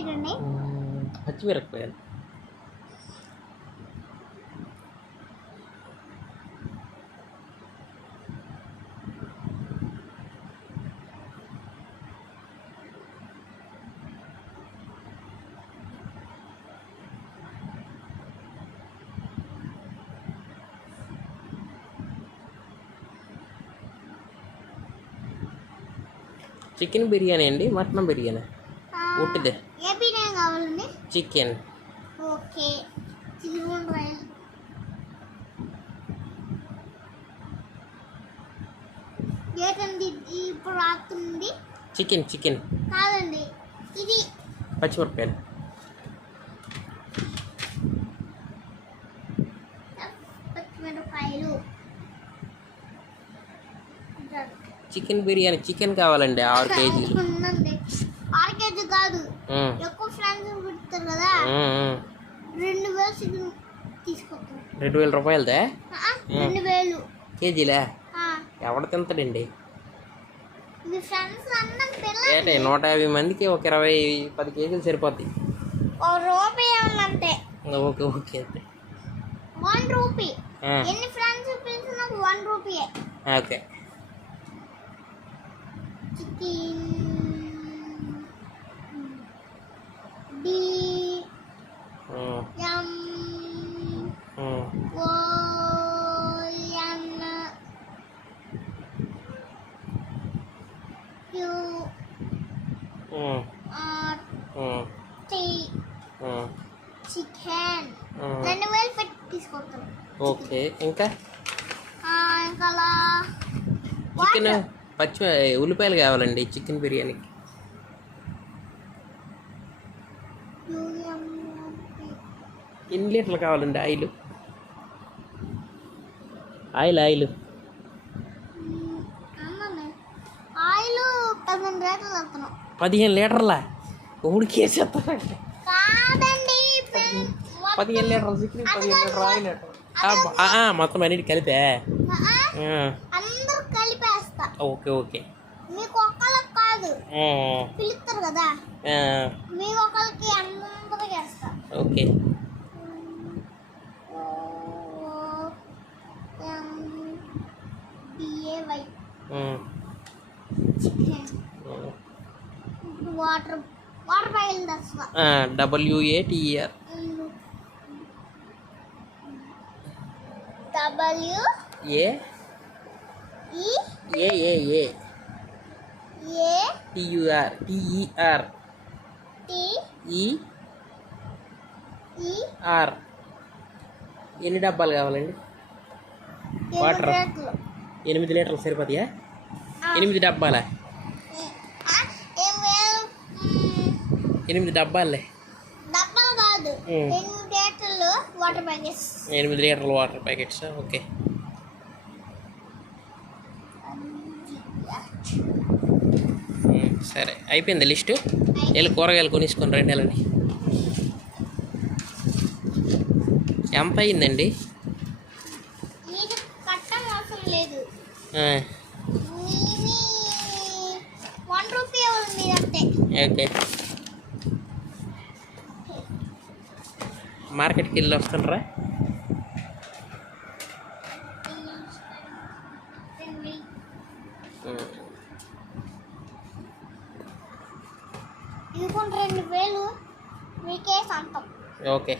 ఏంటండి? పచ్చిమిరపకాయలు. చికెన్ బిర్యానీ అండి, మటన్ బిర్యానీ? ఉట్టిదే. ఏ బిర్యానీ కావాలండి? చికెన్. Okay, chicken rice. ఏంటండి ఇప్పుడు రాస్తుంది? చికెన్. చికెన్ కాదండి, ఇది పచ్చిమిరపకాయలు. పచ్చిమిరపకాయలు. చికెన్ బిర్యానీ చికెన్ కావాలండి 6 కేజీలు. ఉందండి. 6 కేజీ కాదు, ఎక్కువ ఫ్రెండ్స్ పెడతారు కదా, 2000 చికెన్ తీసుకుంటాం. 2000 రూపాయలదే? 2000 కేజీలే? ఎవడ తింటాడండి? మీ ఫ్రెండ్స్ అన్నం ఏంటి 150 మందికి ఒక 10 కేజీలు సరిపోద్ది. రూపాయి ఏమన్నంటే. Okay okay. 1 రూపీ. ఎన్ని ఫ్రెండ్స్ పిలిచినా 1 రూపీయే. Okay. Chicken D M O N Q R T. Chicken 2000 పెట్టి తీసుకుంటాం. ఓకే. ఇంకా ఇంకా చికెన్ ఉల్లిపాయలు కావాలండి చికెన్ బిర్యానీకి. ఎన్ని లీటర్లు కావాలండి ఆయిల్? ఆయిల్ ఆయిల్ 15 లీటర్లు వెళ్తున్నాం. 15 లీటర్లా? ఉడికేసేస్తానండి. కాదండి, 15 లీటర్లు చికెన్, 15 లీటర్ ఆయిల్. మొత్తం అన్నిటి కలిపే అందరూ కలిపేస్తా. Okay okay. మీకు ఒక్కళ్ళకి కాదు, పిలుస్తారు కదా, మీకు ఒకళ్ళకి అందరూ చేస్తా. ఓకే. వాటర్ బాయిల్ చేస్తా. WATER. TER. ఎన్ని డబ్బాలు కావాలండి వాటర్? 8 లీటర్లు సరిపోతాయా? 8 డబ్బాలా? 8 డబ్బాలే. డబ్బాలు కాదు, 8 లీటర్లు వాటర్ ప్యాకెట్స్. 8 లీటర్ల వాటర్ ప్యాకెట్స్. ఓకే. సరే, అయిపోయింది లిస్టు. వెళ్ళి కూరగాయలు కొనేసుకొని రండి. వెళ్ళండి. ఎంత అయిందండి? కట్టం అవసరం లేదు, 1 రూపీ ఉంది అంతే. ఓకే. మార్కెట్కి వెళ్ళి వస్తుండ్రా? ఇది 2000 మీకే సంతం. ఓకే.